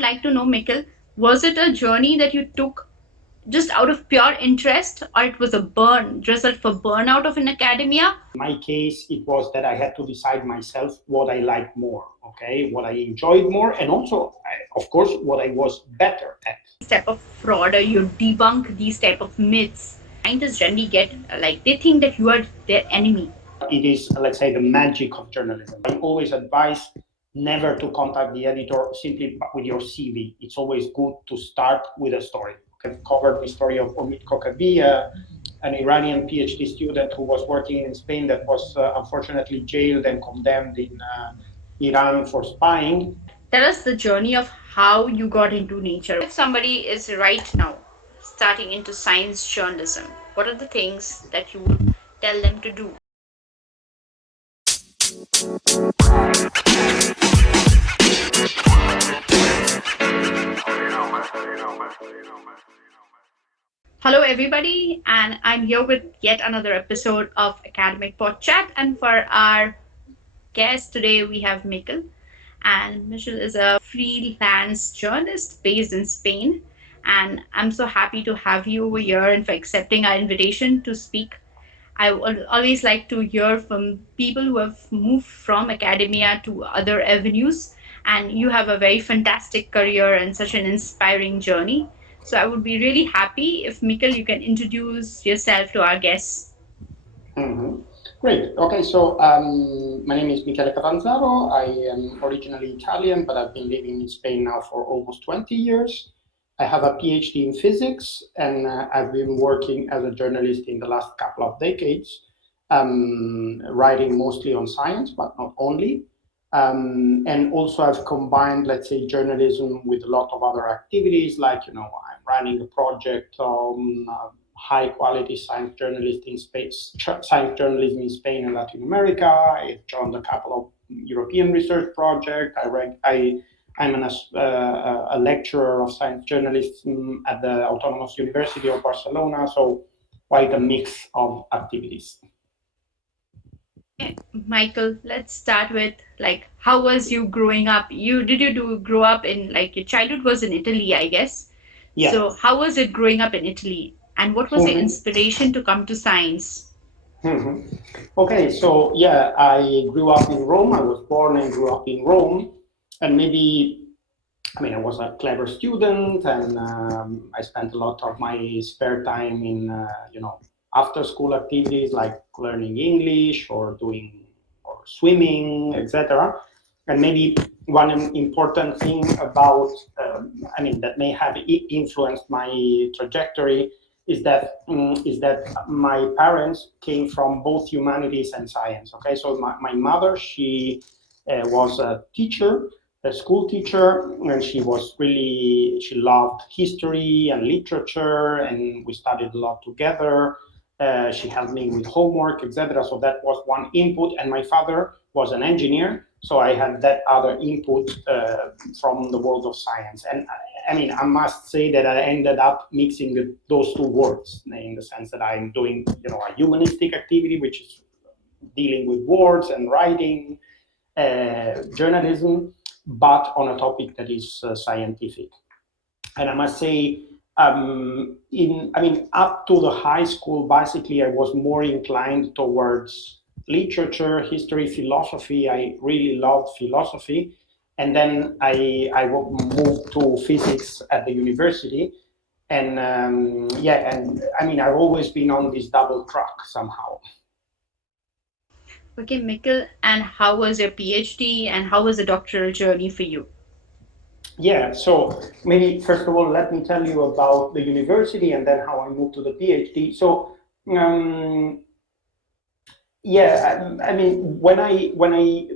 would like to know, Mikkel, was it a journey that you took just out of pure interest, or it was a result for burnout of an academia? In my case, it was that I had to decide myself what I liked more, okay, what I enjoyed more, and also, of course, what I was better at. This type of fraud, or you debunk these type of myths. Scientists generally get like they think that you are their enemy. It is, let's say, the magic of journalism. I always advise never to contact the editor simply with your CV. It's always good to start with a story. I've covered the story of Omid Kokabi, an Iranian PhD student who was working in Spain that was unfortunately jailed and condemned in Iran for spying. Tell us the journey of how you got into nature. If somebody is right now starting into science journalism, what are the things that you would tell them to do? Hello, everybody, and I'm here with yet another episode of Academic Pod Chat. And for our guest today, we have Mikkel. And Michelle is a freelance journalist based in Spain. And I'm so happy to have you over here and for accepting our invitation to speak. I would always like to hear from people who have moved from academia to other avenues. And you have a very fantastic career and such an inspiring journey. So I would be really happy if Mikkel, you can introduce yourself to our guests. Mm-hmm. Great. Okay, so my name is Michele Catanzaro. I am originally Italian, but I've been living in Spain now for almost 20 years. I have a PhD in physics, and I've been working as a journalist in the last couple of decades, writing mostly on science, but not only. And also I've combined, let's say, journalism with a lot of other activities, like, I'm running a project on high quality science journalist in space, science journalism in Spain and Latin America. I joined a couple of European research projects. I'm a lecturer of science journalism at the Autonomous University of Barcelona, so quite a mix of activities. Michael, let's start with like how was you growing up? You grow up in like your childhood was in Italy, I guess. Yeah. So how was it growing up in Italy? And what was your inspiration to come to science? Mm-hmm. Okay, so yeah, I grew up in Rome. I was born and grew up in Rome, and I was a clever student, and I spent a lot of my spare time in, after school activities like learning English or swimming, etc. And maybe one important thing about, that may have influenced my trajectory is that my parents came from both humanities and science. Okay, so my mother, she was a teacher, a school teacher, and she loved history and literature, and we studied a lot together. She helped me with homework, etc. So that was one input. And my father was an engineer, so I had that other input from the world of science. And I must say that I ended up mixing those two worlds in the sense that I'm doing, a humanistic activity, which is dealing with words and writing, journalism, but on a topic that is scientific. And I must say, up to the high school, basically, I was more inclined towards literature, history, philosophy. I really loved philosophy. And then I moved to physics at the university. And I've always been on this double track somehow. Okay, Mikkel, and how was your PhD and how was the doctoral journey for you? Yeah, so maybe first of all, let me tell you about the university and then how I moved to the PhD. So, when I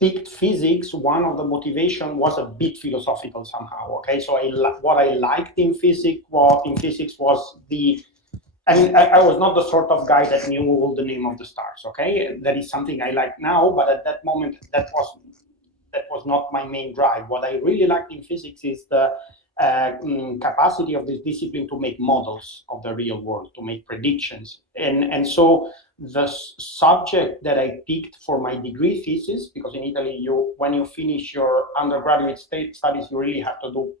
picked physics, one of the motivation was a bit philosophical somehow. Okay, so what I liked in physics was I was not the sort of guy that knew all the name of the stars. Okay, that is something I like now, but at that moment that was not my main drive. What I really liked in physics is the capacity of this discipline to make models of the real world, to make predictions. And so the subject that I picked for my degree thesis, because in Italy, when you finish your undergraduate studies, you really have to do,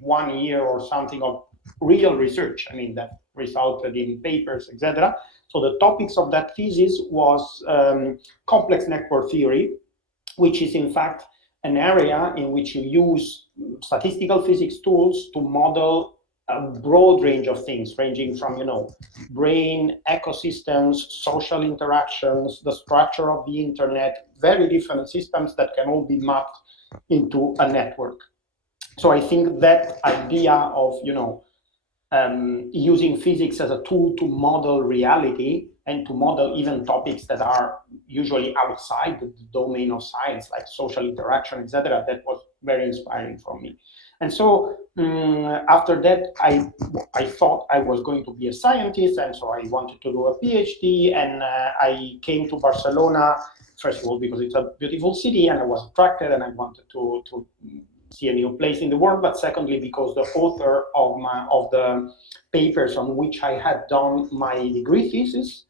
1 year or something of real research. That resulted in papers, etc. So the topics of that thesis was complex network theory, which is in fact an area in which you use statistical physics tools to model a broad range of things, ranging from brain, ecosystems, social interactions, the structure of the internet, very different systems that can all be mapped into a network. So I think that idea of using physics as a tool to model reality and to model even topics that are usually outside the domain of science, like social interaction, etc. That was very inspiring for me. And so after that, I thought I was going to be a scientist, and so I wanted to do a PhD, and I came to Barcelona, first of all, because it's a beautiful city, and I was attracted, and I wanted to see a new place in the world, but secondly, because the author of the papers on which I had done my degree thesis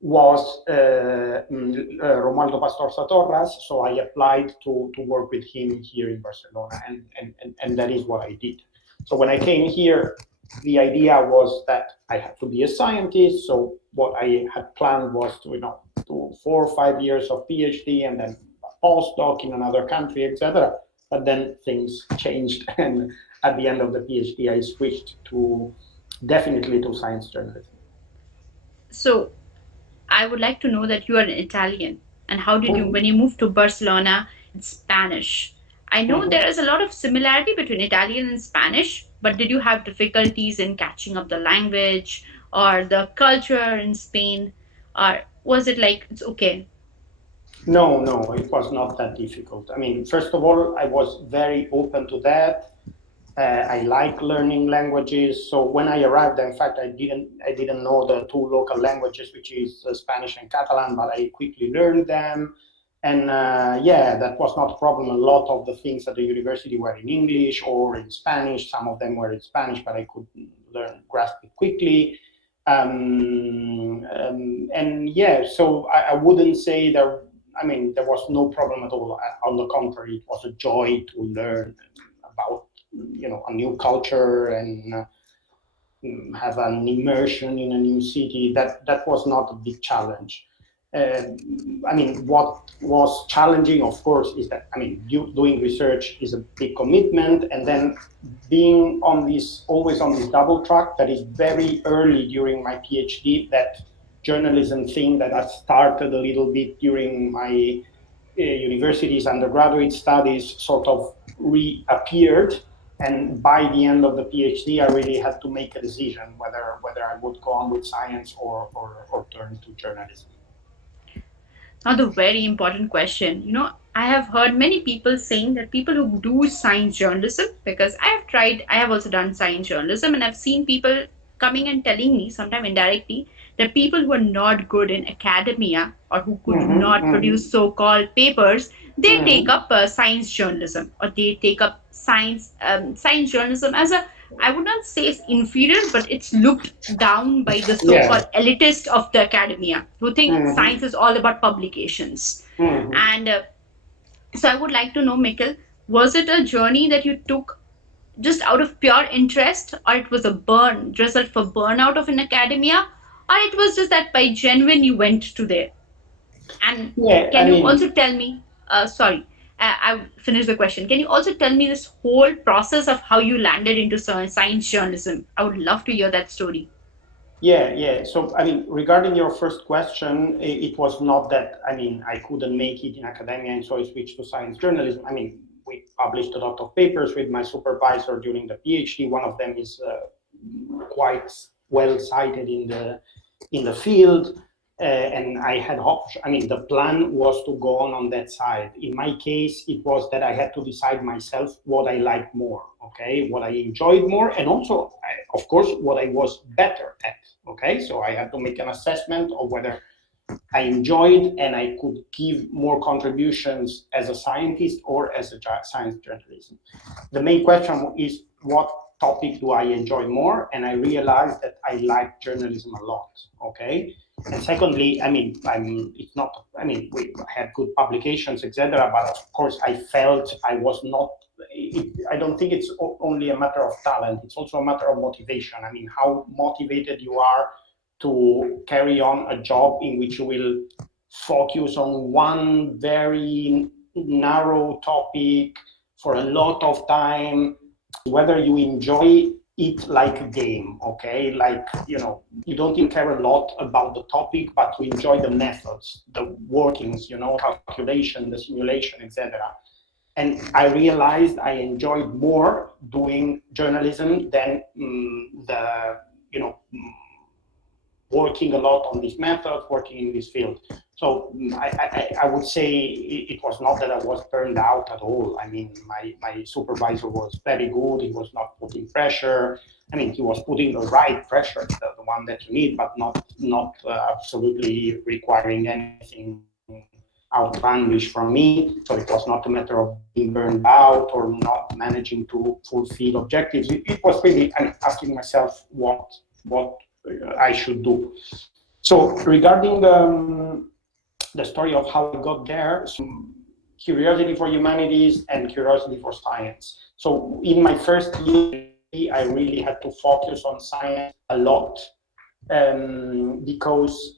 was Romualdo Pastor Satorras, so I applied to work with him here in Barcelona, and that is what I did. So when I came here, the idea was that I had to be a scientist, so what I had planned was to do 4 or 5 years of PhD and then a postdoc in another country, etc. But then things changed, and at the end of the PhD, I switched definitely to science journalism. So I would like to know that you are an Italian, and how did you, Mhm. when you moved to Barcelona, Spanish? I know Mhm. there is a lot of similarity between Italian and Spanish, but did you have difficulties in catching up the language or the culture in Spain? Or was it like it's okay? No, no, it was not that difficult. First of all, I was very open to that. I like learning languages. So when I arrived, in fact, I didn't know the two local languages, which is Spanish and Catalan, but I quickly learned them. And yeah, that was not a problem. A lot of the things at the university were in English or in Spanish. Some of them were in Spanish, but I could grasp it quickly. And yeah, so I wouldn't say there. There was no problem at all. On the contrary, it was a joy to learn about a new culture and have an immersion in a new city. That was not a big challenge. uh, what was challenging, of course, is that doing research is a big commitment, and then being always on this double track that is very early during my PhD. That journalism thing that I started a little bit during my university's undergraduate studies sort of reappeared, and by the end of the PhD, I really had to make a decision whether I would go on with science or turn to journalism. Now, the very important question. I have heard many people saying that people who do science journalism, because I have also done science journalism, and I've seen people coming and telling me, sometimes indirectly, that people who are not good in academia or who could Mm-hmm, not mm-hmm, produce so called papers, they take mm-hmm. up science journalism, or they take up science journalism as a, I would not say it's inferior, but it's looked down by the Yeah. so-called elitist of the academia who think Mm-hmm, science is all about publications. mm-hmm. And so I would like to know, Mikkel, was it a journey that you took just out of pure interest, or it was a result for burnout of an academia, or it was just that by genuine you went to there? And Yeah, can you also tell me, sorry, I finished the question. Can you also tell me this whole process of how you landed into science journalism? I would love to hear that story. yeah, yeah. So, regarding your first question, it was not that, I couldn't make it in academia, and so I switched to science journalism. We published a lot of papers with my supervisor during the PhD. One of them is quite well cited in the field. And I had option. The plan was to go on that side. In my case, it was that I had to decide myself what I liked more, okay, what I enjoyed more, and also, of course, what I was better at, okay. So I had to make an assessment of whether I enjoyed and I could give more contributions as a scientist or as a science journalism. The main question is what topic do I enjoy more? And I realized that I like journalism a lot. Okay. And secondly, I mean, it's not, I mean, we had good publications, etc. But of course, I felt I was not, I don't think it's only a matter of talent. It's also a matter of motivation. I mean, how motivated you are to carry on a job in which you will focus on one very narrow topic for a lot of time, whether you enjoy it like a game, okay? Like, you know, you don't even care a lot about the topic, but to enjoy the methods, the workings, you know, calculation, the simulation, etc. And I realized I enjoyed more doing journalism than the, you know, working a lot on this method, working in this field. So I would say it was not that I was burned out at all. I mean, my supervisor was very good. He was not putting pressure. I mean, he was putting the right pressure, the one that you need, but not absolutely requiring anything outlandish from me. So it was not a matter of being burned out or not managing to fulfill objectives. It was really, I mean, asking myself what I should do. So regarding the story of how I got there, so curiosity for humanities and curiosity for science. So in my first year, I really had to focus on science a lot because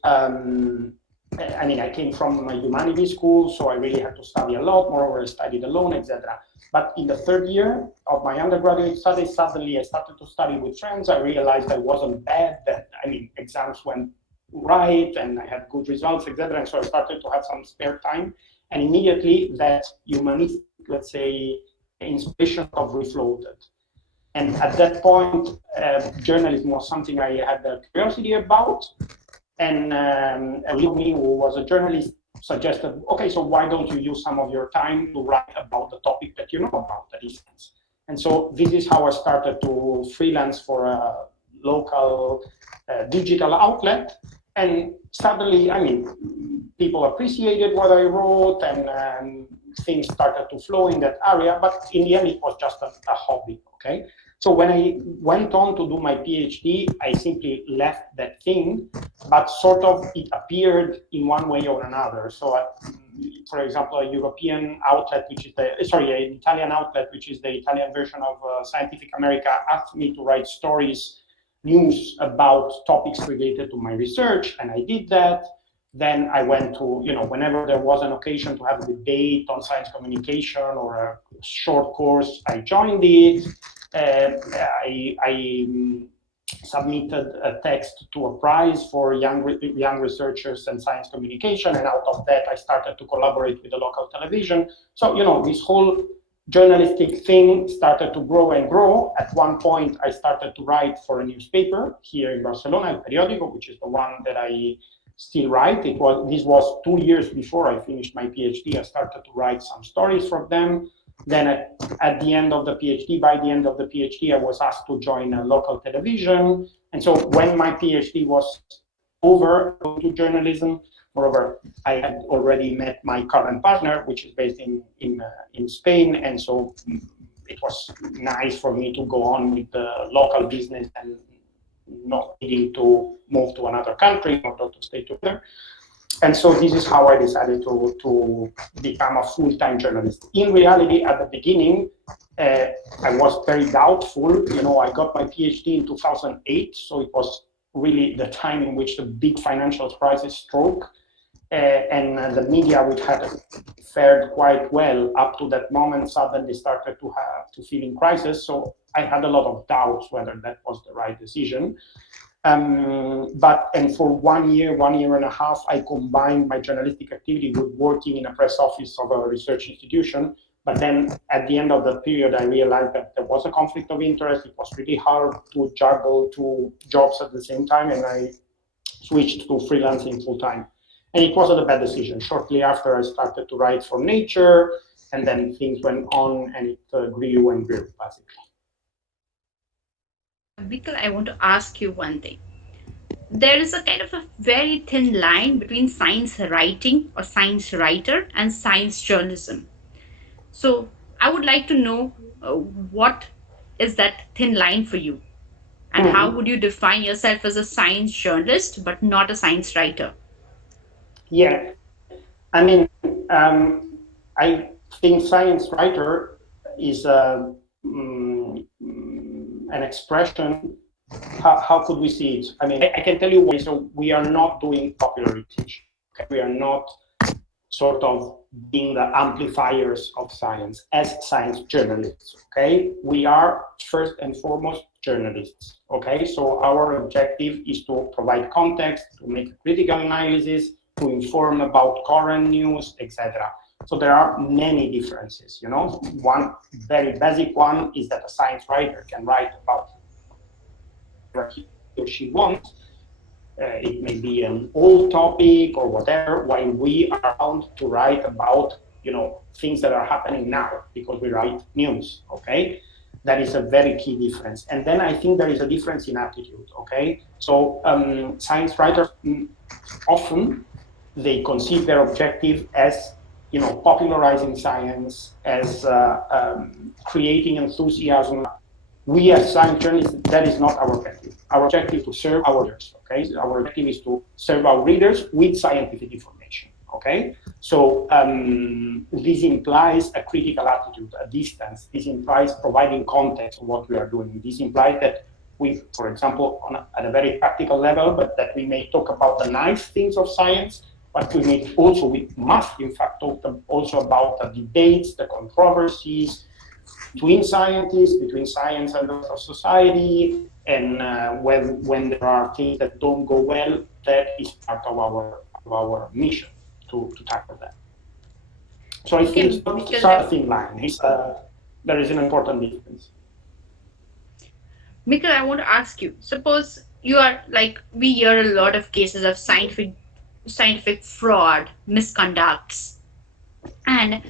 I mean, I came from a humanities school, so I really had to study a lot. Moreover, I studied alone, etc. But in the third year of my undergraduate studies, suddenly I started to study with friends. I realized I wasn't bad. That I mean, exams went right, and I had good results, etc. And so I started to have some spare time, and immediately that humanistic, let's say, inspiration of refloated. And at that point, journalism was something I had a curiosity about. And a colleague of me who was a journalist suggested, okay, so why don't you use some of your time to write about the topic that you know about, that is science. And so this is how I started to freelance for a local digital outlet. And suddenly, I mean, people appreciated what I wrote and things started to flow in that area. But in the end, it was just a hobby, okay? So when I went on to do my PhD, I simply left that thing, but sort of it appeared in one way or another. So, for example, a European outlet, which is an Italian outlet, which is the Italian version of Scientific America, asked me to write stories, news about topics related to my research, and I did that. Then I went to, you know, whenever there was an occasion to have a debate on science communication or a short course, I joined it. I submitted a text to a prize for young researchers and science communication, and out of that, I started to collaborate with the local television. So, you know, this whole journalistic thing started to grow and grow. At one point, I started to write for a newspaper here in Barcelona, El Periódico, which is the one that I still write. This was 2 years before I finished my PhD. I started to write some stories for them. Then at the end of the PhD, by the end of the PhD, I was asked to join a local television. And so when my PhD was over, to journalism, moreover, I had already met my current partner, which is based in Spain. And so it was nice for me to go on with the local business and not needing to move to another country in order to stay together. And so this is how I decided to become a full-time journalist. In reality, at the beginning, I was very doubtful. You know, I got my PhD in 2008, so it was really the time in which the big financial crisis struck, and the media, which had fared quite well up to that moment, suddenly started to feel in crisis. So I had a lot of doubts whether that was the right decision. And for 1 year, 1.5 years, I combined my journalistic activity with working in a press office of a research institution. But then at the end of the period, I realized that there was a conflict of interest. It was really hard to juggle two jobs at the same time, and I switched to freelancing full time. And it wasn't a bad decision. Shortly after, I started to write for Nature, and then things went on, and it grew and grew, basically. Mikkel, I want to ask you one thing. there is a kind of a very thin line between science writing or science writer and science journalism. So I would like to know what is that thin line for you, and how would Mhm. you define yourself as a science journalist but not a science writer? Yeah, I mean, I think science writer is an expression. How could we see it? I mean, I can tell you why. So we are not doing popular research. Okay? We are not sort of being the amplifiers of science as science journalists. Okay, we are first and foremost journalists. Okay, so our objective is to provide context, to make a critical analysis, to inform about current news, etc. So there are many differences. You know, one very basic one is that a science writer can write about whatever he or she wants. It may be an old topic or whatever, while we are bound to write about, you know, things that are happening now because we write news. Okay, that is a very key difference. And then I think there is a difference in attitude. Okay, so science writers often they conceive their objective as, you know, popularizing science, as creating enthusiasm. We as science journalists, that is not our objective. Our objective is to serve our readers. Okay, so our objective is to serve our readers with scientific information. Okay, so this implies a critical attitude, a distance. This implies providing context of what we are doing. This implies that we, for example, at a very practical level, but that we may talk about the nice things of science, but we must in fact talk also about the debates, the controversies, between scientists, between science and the rest of society, and when there are things that don't go well, that is part of our mission to tackle that. So I think Okay, it's not Mikkel, such a thin line. There is an important difference. Mikkel, I want to ask you. Suppose you are like, we hear a lot of cases of scientific fraud, misconducts, and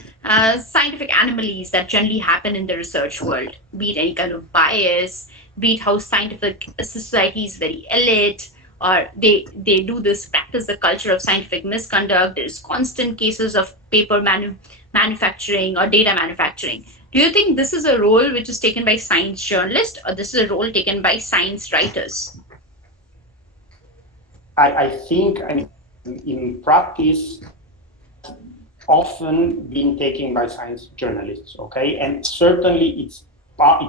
scientific anomalies that generally happen in the research world, be it any kind of bias, be it how scientific society is very elite, or they do this practice the culture of scientific misconduct. There's constant cases of manufacturing or data manufacturing. Do you think this is a role which is taken by science journalists, or this is a role taken by science writers? I think, I mean, in practice, often being taken by science journalists. Okay, and certainly it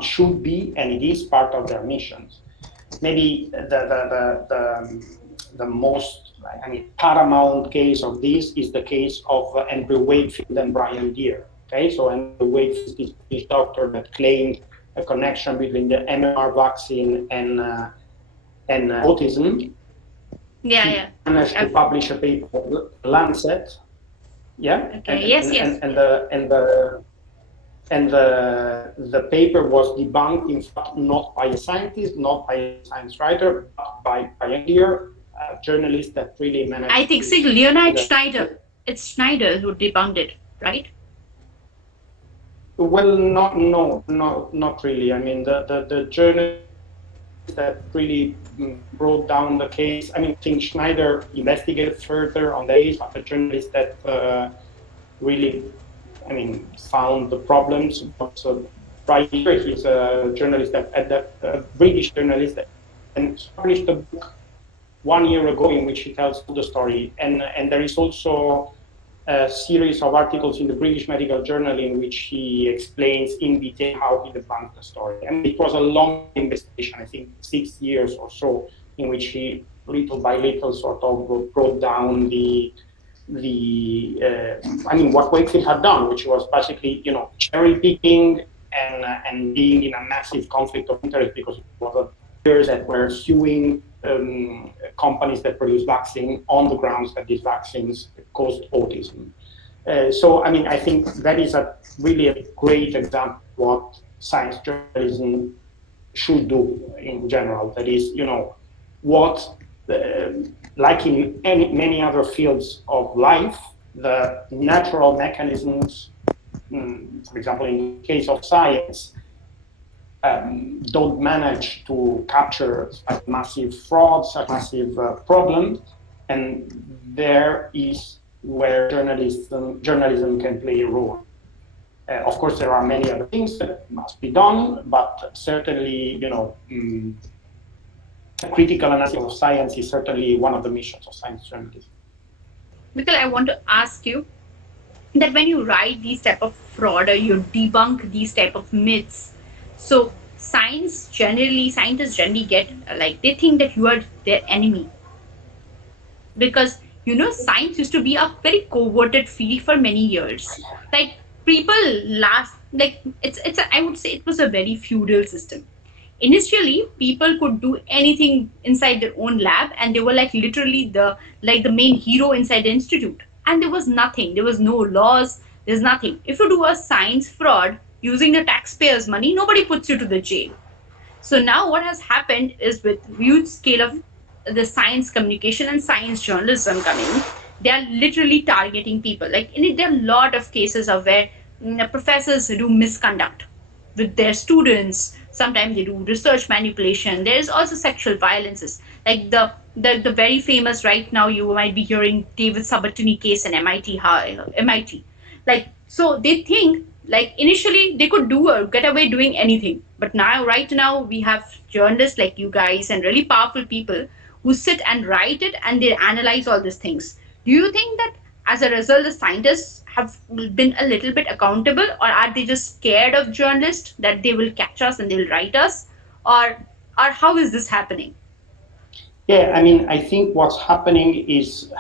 should be and it is part of their missions. Maybe the most, I mean, paramount case of this is the case of Andrew Wakefield and Brian Deere. Okay, so Andrew Wakefield is this doctor that claimed a connection between the MMR vaccine and autism. Yeah, He yeah. managed to I've, publish a paper, Lancet. Yeah, okay. Yes, yes. and the paper was debunked, in fact, not by a scientist, not by a science writer, but by pioneer journalist that really I managed think, to see, see Leonard that. Schneider. It's Schneider who debunked it, right? Well, not really. I mean, the journalist that really brought down the case. I mean, I think Schneider investigated further on the case, but the journalist that really, I mean, found the problems was right here. He's a journalist at that British journalist, and he published a book 1 year ago in which he tells the story. And there is also a series of articles in the British Medical Journal in which he explains in detail how he debunked the story. And it was a long investigation, I think 6 years or so, in which he little by little sort of brought down I mean, what Wakefield had done, which was basically, you know, cherry picking and being in a massive conflict of interest because it was peers that were suing companies that produce vaccine on the grounds that these vaccines caused autism. So, I mean, I think that is really a great example of what science journalism should do in general. That is, you know, what, like in many other fields of life, the natural mechanisms, for example, in the case of science, don't manage to capture such massive fraud, such massive problem, and there is where journalism can play a role. Of course, there are many other things that must be done, but certainly, critical analysis of science is certainly one of the missions of science journalism. Mikkel, I want to ask you that when you write these type of fraud or you debunk these type of myths, so scientists generally get like they think that you are their enemy, because science used to be a very coveted field for many years. Like people last like I would say it was a very feudal system. Initially people could do anything inside their own lab, and they were like literally the main hero inside the institute, and there was no laws, there's nothing. If you do a science fraud using the taxpayers money, nobody puts you to the jail. So now what has happened is, with huge scale of the science communication and science journalism coming, they are literally targeting people. Like in it, there are a lot of cases of where professors do misconduct with their students. Sometimes they do research manipulation. There is also sexual violences. Like the very famous right now, you might be hearing David Sabatini case in MIT. Like so they think like initially they could do or get away doing anything, but now right now we have journalists like you guys and really powerful people who sit and write it and they analyze all these things. Do you think that as a result the scientists have been a little bit accountable, or are they just scared of journalists that they will catch us and they'll write us, or how is this happening? Yeah, I mean, I think what's happening is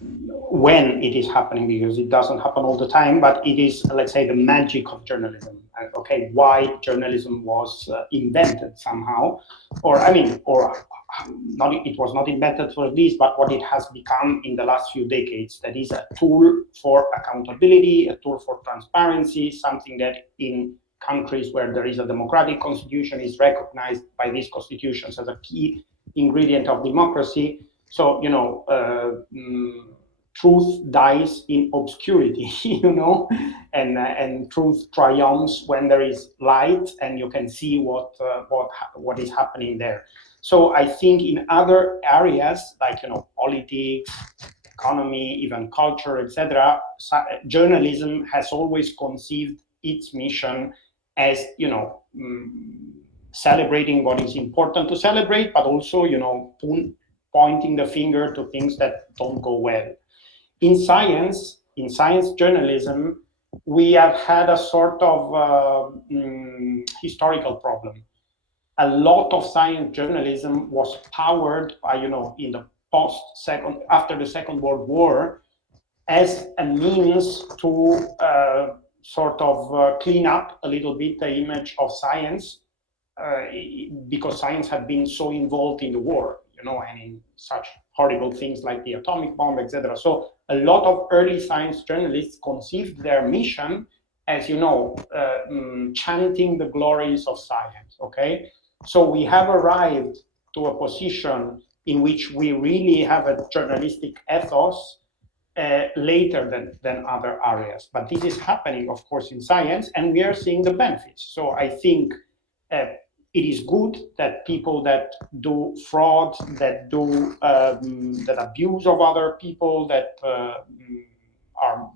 when it is happening, because it doesn't happen all the time, but it is, let's say, the magic of journalism. Okay, why journalism was invented somehow, or I mean, or not, it was not invented for this, but what it has become in the last few decades, that is a tool for accountability, a tool for transparency, something that in countries where there is a democratic constitution is recognized by these constitutions as a key ingredient of democracy. So, truth dies in obscurity, and truth triumphs when there is light and you can see what is happening there. So I think in other areas like politics, economy, even culture, etc., journalism has always conceived its mission as celebrating what is important to celebrate, but also pointing the finger to things that don't go well. In science journalism, we have had a sort of historical problem. A lot of science journalism was powered by, in the after the Second World War, as a means to sort of clean up a little bit the image of science, because science had been so involved in the war, and in such horrible things like the atomic bomb, etc. So a lot of early science journalists conceived their mission as, chanting the glories of science, okay? So we have arrived to a position in which we really have a journalistic ethos later than other areas. But this is happening, of course, in science, and we are seeing the benefits. So I think it is good that people that do fraud, that do that abuse of other people, that are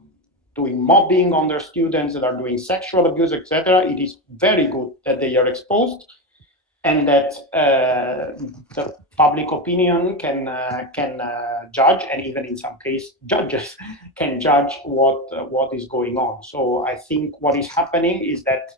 doing mobbing on their students, that are doing sexual abuse, etc. It is very good that they are exposed, and that the public opinion can judge, and even in some case judges can judge what is going on. So I think what is happening is that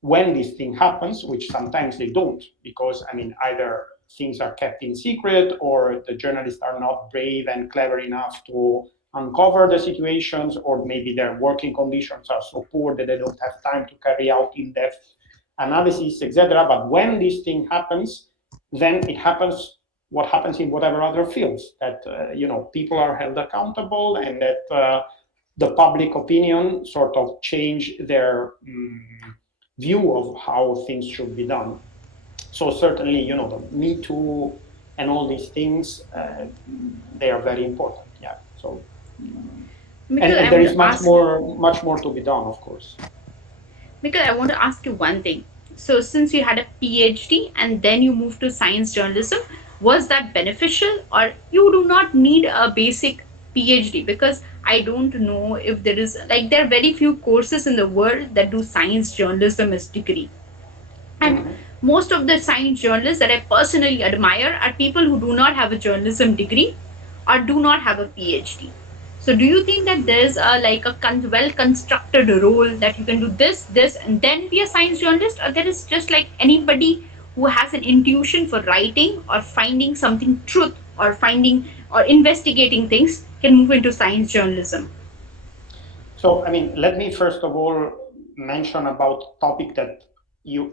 when this thing happens, which sometimes they don't, because either things are kept in secret or the journalists are not brave and clever enough to uncover the situations, or maybe their working conditions are so poor that they don't have time to carry out in-depth analysis, etc. But when this thing happens, then it happens what happens in whatever other fields, that people are held accountable, and that the public opinion sort of change their view of how things should be done. So certainly, the Me Too and all these things, they are very important. Yeah. So, Mikkel, and I there want is to ask much more to be done, of course. Mikkel, I want to ask you one thing. So since you had a PhD and then you moved to science journalism, was that beneficial, or you do not need a basic PhD? Because I don't know if there is, like, there are very few courses in the world that do science journalism as degree. And Mhm. most of the science journalists that I personally admire are people who do not have a journalism degree or do not have a PhD. So, do you think that there's a like a well constructed role that you can do this, and then be a science journalist, or there is just like anybody who has an intuition for writing or finding something truth or finding or investigating things can move into science journalism? So, I mean, let me first of all mention about topic that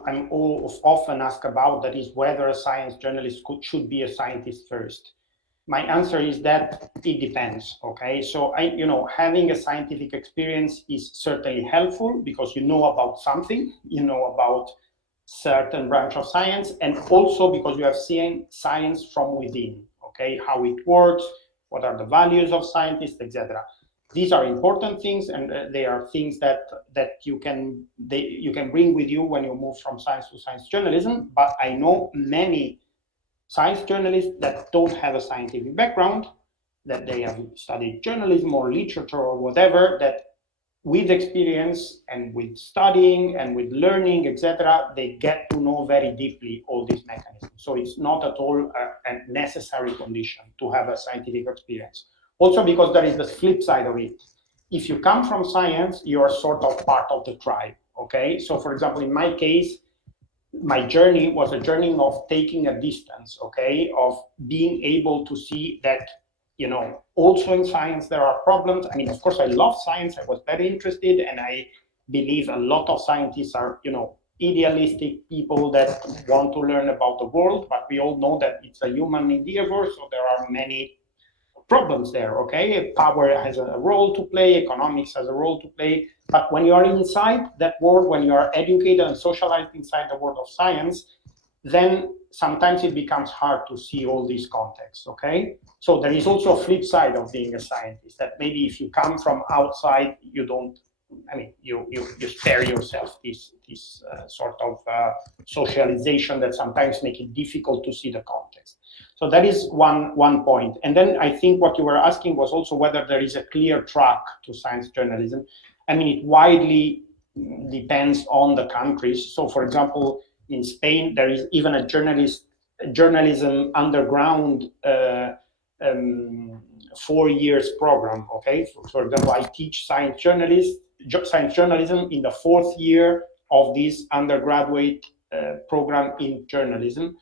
I'm often asked about, that is whether a science journalist should be a scientist first. My answer is that it depends. Okay, so having a scientific experience is certainly helpful because you know about something, you know about certain branch of science, and also because you have seen science from within. Okay, how it works, what are the values of scientists, etc. These are important things, and they are things that you can bring with you when you move from science to science journalism. But I know many science journalists that don't have a scientific background, that they have studied journalism or literature or whatever, that with experience and with studying and with learning, etc., they get to know very deeply all these mechanisms. So it's not at all a necessary condition to have a scientific experience. Also, because there is the flip side of it. If you come from science, you are sort of part of the tribe. Okay. So, for example, in my case, my journey was a journey of taking a distance, okay, of being able to see that, also in science there are problems. I mean, of course, I love science. I was very interested, and I believe a lot of scientists are, idealistic people that want to learn about the world. But we all know that it's a human endeavor, so there are many problems there. Okay, power has a role to play, economics has a role to play, but when you are inside that world, when you are educated and socialized inside the world of science, then sometimes it becomes hard to see all these contexts. Okay, so there is also a flip side of being a scientist, that maybe if you come from outside, you don't, I mean, you spare yourself this sort of socialization that sometimes make it difficult to see the context. So that is one point. And then I think what you were asking was also whether there is a clear track to science journalism. I mean, it widely depends on the countries. So, for example, in Spain, there is even a journalism underground 4 years program. Okay, for example, I teach science journalism in the fourth year of this undergraduate program in journalism.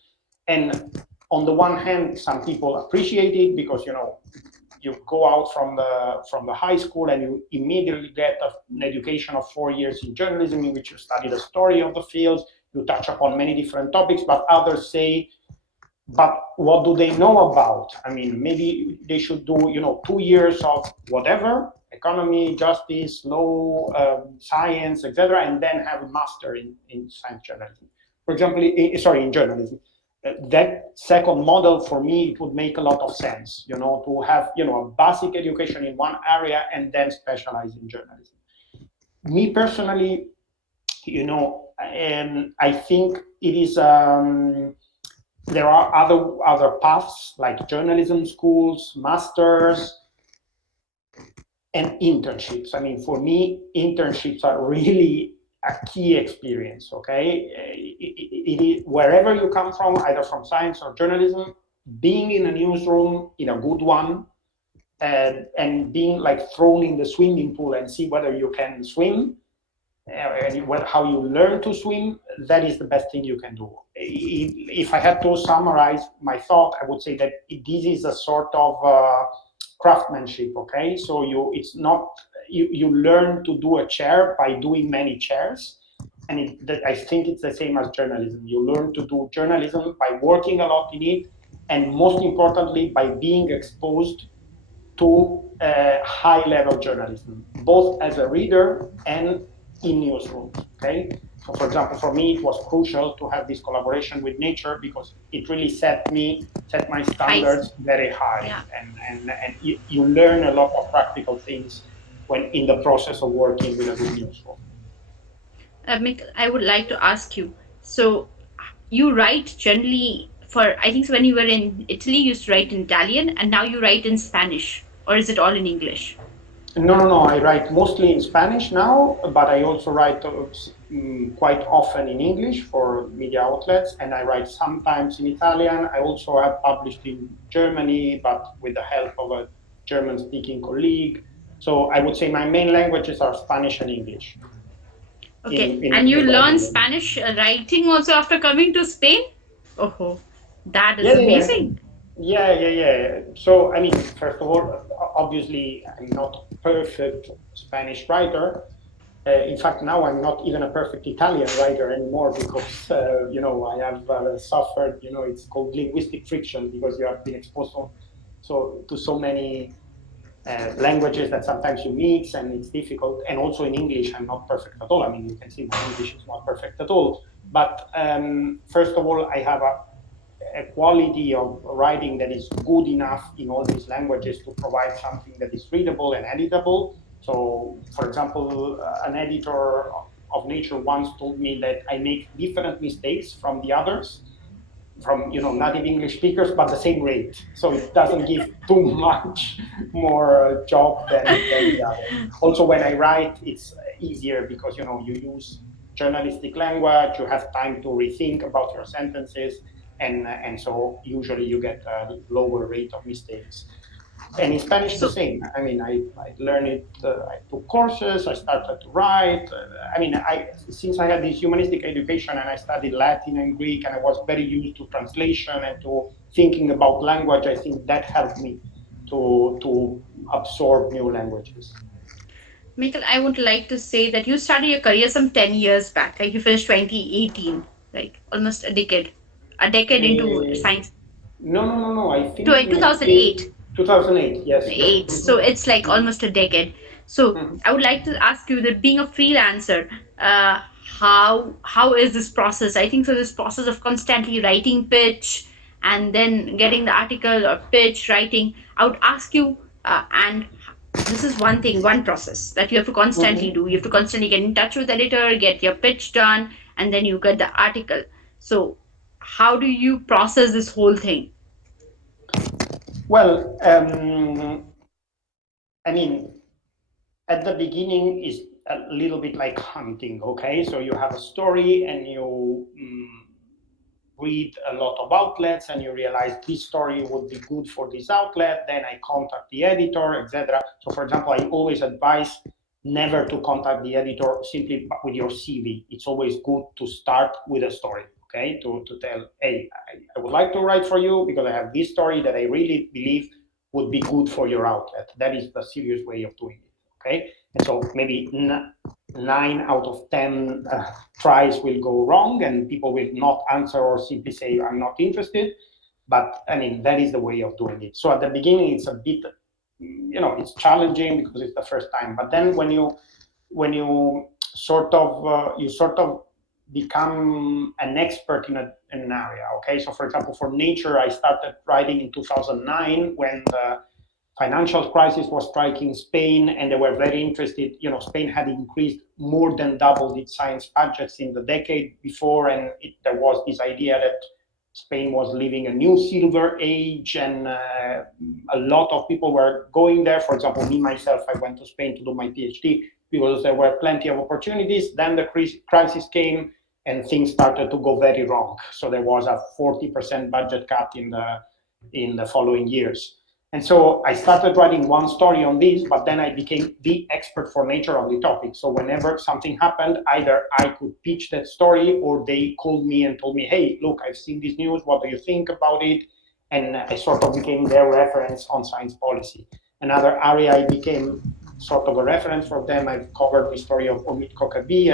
And on the one hand, some people appreciate it because you go out from the high school and you immediately get an education of 4 years in journalism, in which you study the story of the field, you touch upon many different topics. But others say, but what do they know about? I mean, maybe they should do 2 years of whatever, economy, justice, law, science, etc., and then have a master in science journalism. For example, in journalism. That second model, for me, it would make a lot of sense, to have a basic education in one area and then specialize in journalism. Me personally, I think it is. There are other paths like journalism schools, masters, and internships. I mean, for me, internships are really a key experience. Okay, wherever you come from, either from science or journalism, being in a newsroom, in a good one, and being like thrown in the swimming pool and see whether you can swim, and how you learn to swim, that is the best thing you can do. If I had to summarize my thought, I would say that this is a sort of craftsmanship. Okay, so it's not you learn to do a chair by doing many chairs, and I think it's the same as journalism. You learn to do journalism by working a lot in it, and most importantly, by being exposed to high level journalism, both as a reader and in newsrooms. Okay. So, for example, for me, it was crucial to have this collaboration with Nature because it really set my standards very high, Yeah. and you learn a lot of practical things when in the process of working with a good newsroom. I would like to ask you, So you write generally for, I think so when you were in Italy, you used to write in Italian, and now you write in Spanish, or is it all in English? No, no, no. I write mostly in Spanish now, but I also write quite often in English for media outlets, and I write sometimes in Italian. I also have published in Germany, but with the help of a German-speaking colleague. So I would say my main languages are Spanish and English Okay, in and you learn writing. Spanish writing also after coming to Spain? Oh, that is Yeah, yeah, yeah. amazing. Yeah, yeah, yeah. So, I mean, first of all, obviously, I'm not a perfect Spanish writer. In fact, now I'm not even a perfect Italian writer anymore because, I have suffered, it's called linguistic friction because you have been exposed to so many languages that sometimes you mix and it's difficult. And also in English, I'm not perfect at all. I mean, you can see my English is not perfect at all. But first of all, I have a quality of writing that is good enough in all these languages to provide something that is readable and editable. So, for example, an editor of Nature once told me that I make different mistakes from the others, from native English speakers, but the same rate. So it doesn't give too much more job than the other. Also, when I write, it's easier because you use journalistic language. You have time to rethink about your sentences, and so usually you get a lower rate of mistakes. And in Spanish, the So, same. I mean, I learned it. I took courses. I started to write. I mean, since I had this humanistic education and I studied Latin and Greek, and I was very used to translation and to thinking about language. I think that helped me to absorb new languages. Michael, I would like to say that you started your career some 10 years back. Like you finished 2018, like almost a decade into Uh, science. no, no, no, no. I To finished my PhD 2008. 2008. Yes, yes. Eight. So it's like almost a decade. So Mhm. I would like to ask you that being a freelancer, how is this process? I think so. This process of constantly writing pitch and then getting the article or pitch writing. I would ask you, and this is one thing, one process that you have to constantly Mhm. do. You have to constantly get in touch with the editor, get your pitch done, and then you get the article. So how do you process this whole thing? Well, I mean, at the beginning is a little bit like hunting. Okay, so you have a story and you read a lot of outlets and you realize this story would be good for this outlet. Then I contact the editor, etc. So, for example, I always advise never to contact the editor simply with your CV. It's always good to start with a story. Okay, to tell, hey, I would like to write for you because I have this story that I really believe would be good for your outlet. That is the serious way of doing it. Okay, and so maybe 9 out of 10 tries will go wrong and people will not answer or simply say I'm not interested. But I mean, that is the way of doing it. So at the beginning it's a bit, it's challenging because it's the first time, but then when you sort of become an expert in an area. Okay, so for example, for Nature, I started writing in 2009 when the financial crisis was striking Spain, and they were very interested. Spain had increased more than doubled its science budgets in the decade before, and there was this idea that Spain was living a new silver age, and a lot of people were going there. For example, me myself, I went to Spain to do my PhD because there were plenty of opportunities. Then the crisis came, and things started to go very wrong. So there was a 40% budget cut in the following years. And so I started writing one story on this, but then I became the expert for Nature on the topic. So whenever something happened, either I could pitch that story or they called me and told me, hey, look, I've seen this news. What do you think about it? And I sort of became their reference on science policy. Another area I became sort of a reference for them. I've covered the story of Omid Kokabi,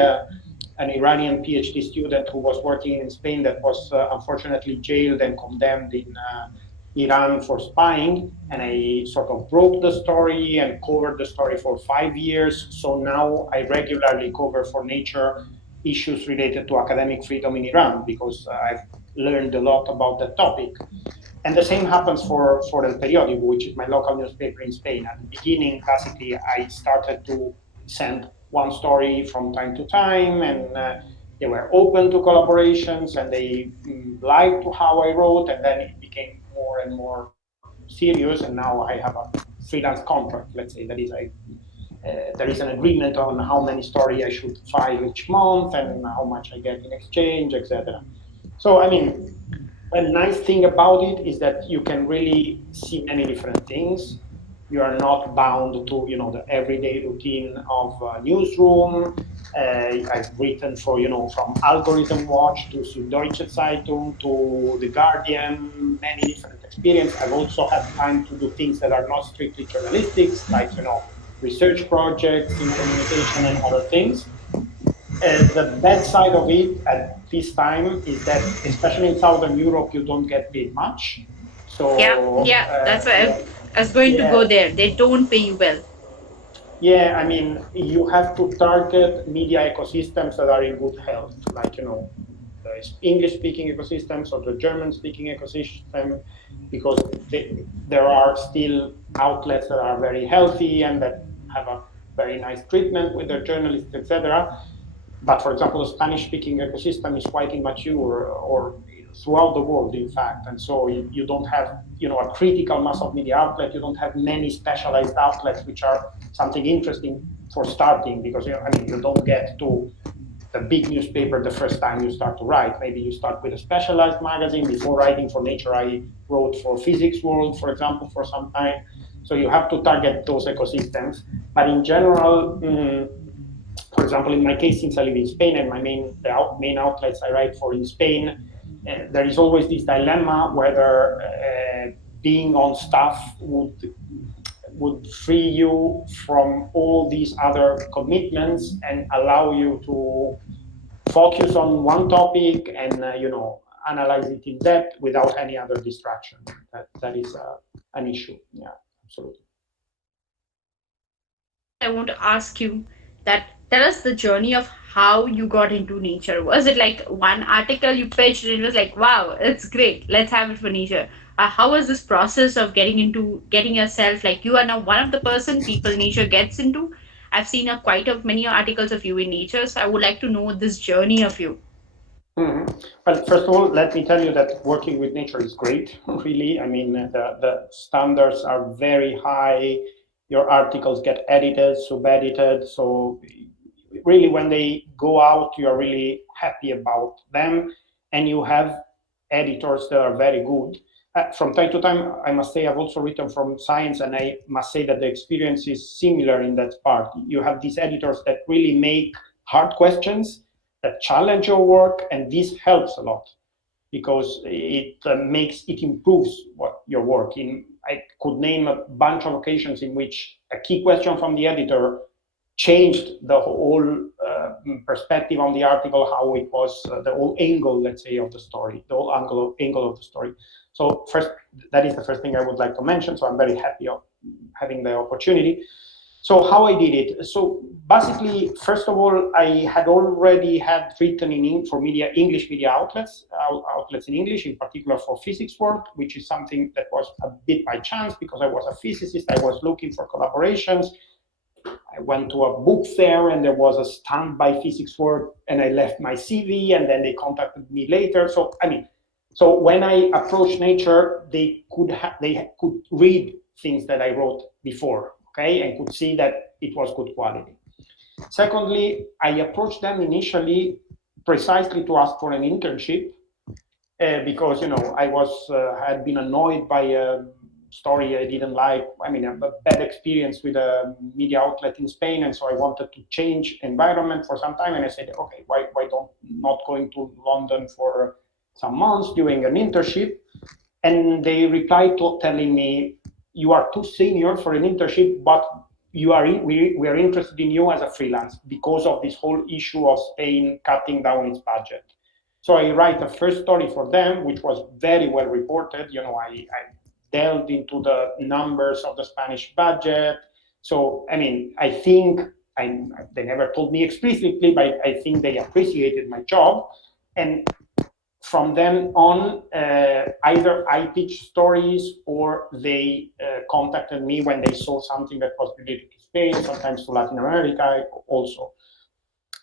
an Iranian PhD student who was working in Spain that was unfortunately jailed and condemned in Iran for spying, and I sort of broke the story and covered the story for 5 years. So now I regularly cover for Nature issues related to academic freedom in Iran because I've learned a lot about that topic. And the same happens for El Periódico, which is my local newspaper in Spain. At the beginning, basically, I started to send one story from time to time, and they were open to collaborations and they liked how I wrote, and then it became more and more serious. And now I have a freelance contract, let's say, that is there is an agreement on how many stories I should file each month and how much I get in exchange, etc. So, I mean, a nice thing about it is that you can really see many different things. You are not bound to, the everyday routine of a newsroom. I've written for, from Algorithm Watch to Süddeutsche Zeitung to The Guardian, many different experience. I've also had time to do things that are not strictly journalistic, like, research projects in communication and other things. The bad side of it at this time is that, especially in Southern Europe, you don't get paid much. Yeah, So, yeah, that's why yeah, I was going to go yeah, there. They don't pay you well. yeah. I mean, you have to target media ecosystems that are in good health, like, the English-speaking ecosystems or the German-speaking ecosystem, because there are still outlets that are very healthy and that have a very nice treatment with their journalists, etc. But for example, the Spanish-speaking ecosystem is quite immature, or throughout the world, in fact, and so you don't have a critical mass of media outlet. You don't have many specialized outlets, which are something interesting for starting, because I mean, you don't get to the big newspaper the first time you start to write. Maybe you start with a specialized magazine. Before writing for Nature, I wrote for Physics World, for example, for some time. So you have to target those ecosystems. But in general, for example, in my case, since I live in Spain and main outlets I write for in Spain, there is always this dilemma whether being on staff would free you from all these other commitments and allow you to focus on one topic and analyze it in depth without any other distraction. That is an issue. Yeah, absolutely. I want to ask you that tell us the journey of how you got into nature. Was it like one article you pitched and it was like, wow, it's great, let's have it for nature? How was this process of getting yourself like you are now one of the person people nature gets into? I've seen quite of many articles of you in nature, so I would like to know this journey of you. Mhm. Well, first of all, let me tell you that working with nature is great, really. I mean, the standards are very high. Your articles get edited, sub-edited. So really, when they go out, you're really happy about them. And you have editors that are very good. From time to time, I must say, I've also written from science, and I must say that the experience is similar in that part. You have these editors that really make hard questions, that challenge your work, and this helps a lot because it improves what your work. I could name a bunch of occasions in which a key question from the editor changed the whole perspective on the article, how it was, the whole angle, let's say, of the story, the whole angle of the story. So first, that is the first thing I would like to mention. So I'm very happy of having the opportunity. So how I did it? So basically, first of all, I had already had written for media, English media outlets in English, in particular for Physics World, which is something that was a bit by chance because I was a physicist. I was looking for collaborations. I went to a book fair and there was a stand by Physics World, and I left my CV, and then they contacted me later. So I mean, so when I approached Nature, they could read things that I wrote before, okay, and could see that it was good quality. Secondly, I approached them initially precisely to ask for an internship because I had been annoyed by a story I didn't like. I mean, a bad experience with a media outlet in Spain, and so I wanted to change environment for some time. And I said, okay, why don't not going to London for some months doing an internship? And they replied to telling me, you are too senior for an internship, but we are interested in you as a freelance because of this whole issue of Spain cutting down its budget. So I write a first story for them, which was very well reported. I delved into the numbers of the Spanish budget. So, I mean, I think they never told me explicitly, but I think they appreciated my job. And from then on, either I pitched stories or they contacted me when they saw something that was related to Spain, sometimes to Latin America also.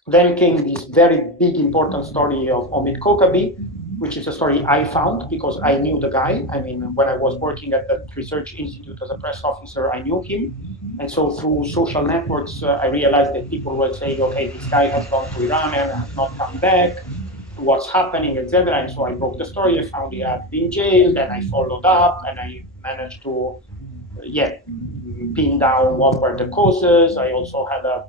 Then came this very big, important story of Omid Kokabi, which is a story I found because I knew the guy. I mean, when I was working at that research institute as a press officer, I knew him. And so through social networks, I realized that people were saying, okay, this guy has gone to Iran and has not come back. What's happening, etc. And so I broke the story. I found he had been jailed, and I followed up, and I managed to, yeah, pin down what were the causes. I also had a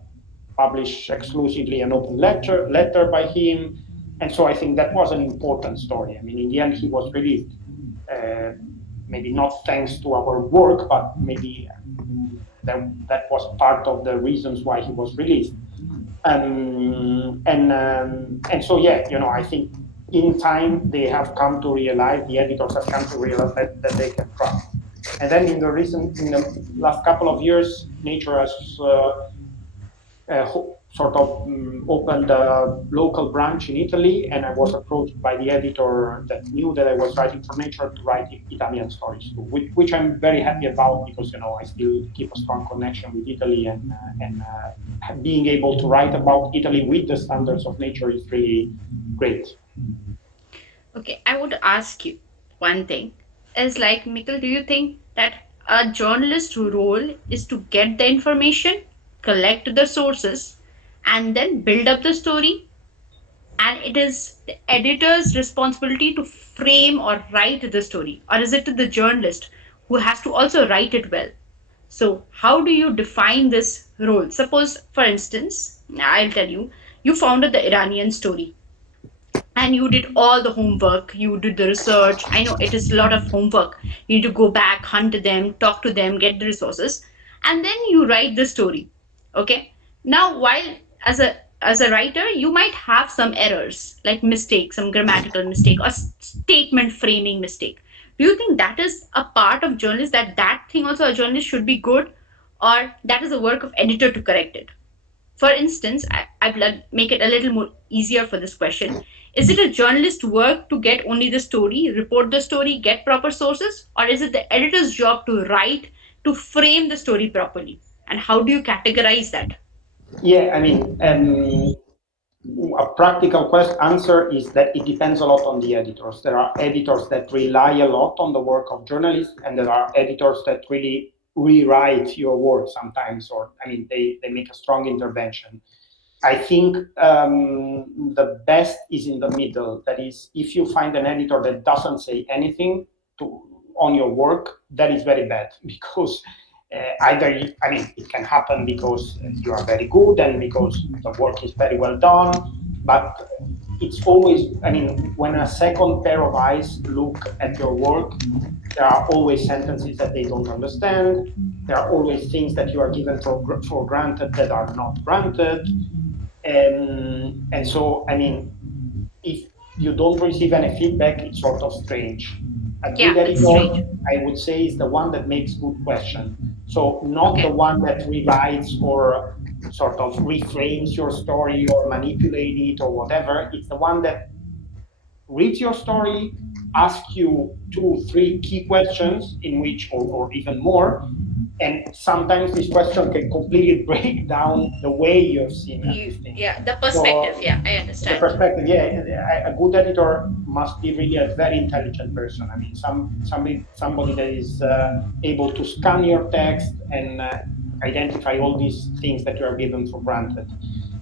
published exclusively an open letter by him. And so I think that was an important story. I mean, in the end, he was released, uh, maybe not thanks to our work, but maybe that was part of the reasons why he was released. And so, yeah, I think in time they have come to realize, the editors have come to realize that they can trust. And then in the last couple of years, Nature has sort of opened a local branch in Italy, and I was approached by the editor that knew that I was writing for Nature to write Italian stories too, which I'm very happy about because I still keep a strong connection with Italy, and being able to write about Italy with the standards of Nature is really great. Okay, I would ask you one thing. Is like, Mikkel, do you think that a journalist's role is to get the information, collect the sources, and then build up the story? And it is the editor's responsibility to frame or write the story? Or is it to the journalist who has to also write it well? So, how do you define this role? Suppose, for instance, I'll tell you, you founded the Iranian story and you did all the homework, you did the research. I know it is a lot of homework. You need to go back, hunt them, talk to them, get the resources, and then you write the story. Okay. Now, while as a writer, you might have some errors, like mistakes, some grammatical mistake or statement framing mistake. Do you think that is a part of journalists, that thing also a journalist should be good, or that is the work of editor to correct it? For instance, I'll make it a little more easier for this question. Is it a journalist's work to get only the story, report the story, get proper sources, or is it the editor's job to write, to frame the story properly? And how do you categorize that? Yeah, I mean, a practical answer is that it depends a lot on the editors. There are editors that rely a lot on the work of journalists, and there are editors that really rewrite your work sometimes, or I mean, they make a strong intervention. I think the best is in the middle. That is, if you find an editor that doesn't say anything on your work, that is very bad because I mean, it can happen because you are very good and because the work is very well done, but it's always, I mean, when a second pair of eyes look at your work, there are always sentences that they don't understand. There are always things that you are given for granted that are not granted. And so, I mean, if you don't receive any feedback, it's sort of strange. A good Yeah, it's strange. editor, I would say, is the one that makes good questions. So not the Okay. one that rewrites or sort of reframes your story or manipulate it or whatever. It's the one that reads your story, asks you two, three key questions in which, or even more, and sometimes this question can completely break down the way you've seen this thing. Yeah, the perspective. So Yeah, I the understand. perspective, yeah, a good editor must be really a very intelligent person. I mean, somebody that is able to scan your text and identify all these things that you are given for granted.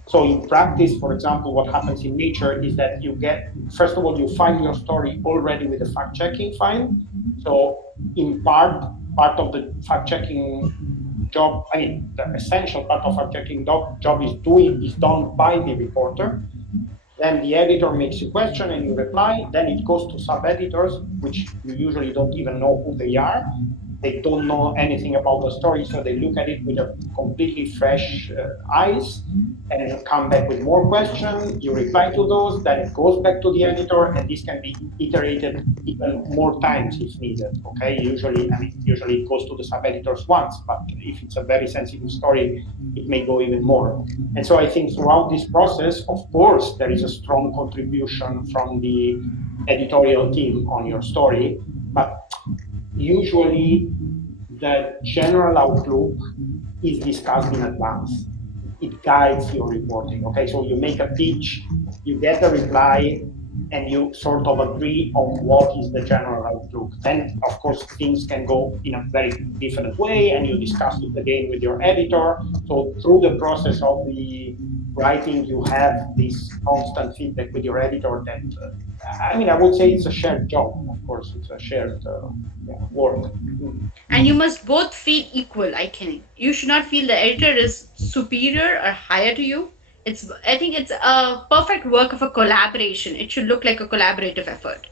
So in practice, for example, what happens in Nature is that you get, first of all, you file your story already with a fact-checking file. So in part of the fact-checking job, I mean, the essential part of fact-checking job is done by the reporter. Then the editor makes a question and you reply. Then it goes to sub-editors, which you usually don't even know who they are. They don't know anything about the story, so they look at it with a completely fresh eyes and come back with more questions. You reply to those, then it goes back to the editor, and this can be iterated even more times if needed. Okay, usually it goes to the sub-editors once, but if it's a very sensitive story, it may go even more. And so I think throughout this process, of course, there is a strong contribution from the editorial team on your story, but usually the general outlook is discussed in advance. it guides your reporting. Okay, so you make a pitch, you get a reply, and you sort of agree on what is the general outlook. Then, of course, things can go in a very different way, and you discuss it again with your editor. So through the process of the writing, you have this constant feedback with your editor. That I mean, I would say it's a shared job. Of course, it's a shared yeah, work. Mm. And you must both feel equal, I think. You should not feel the editor is superior or higher to you. I think it's a perfect work of a collaboration. It should look like a collaborative effort.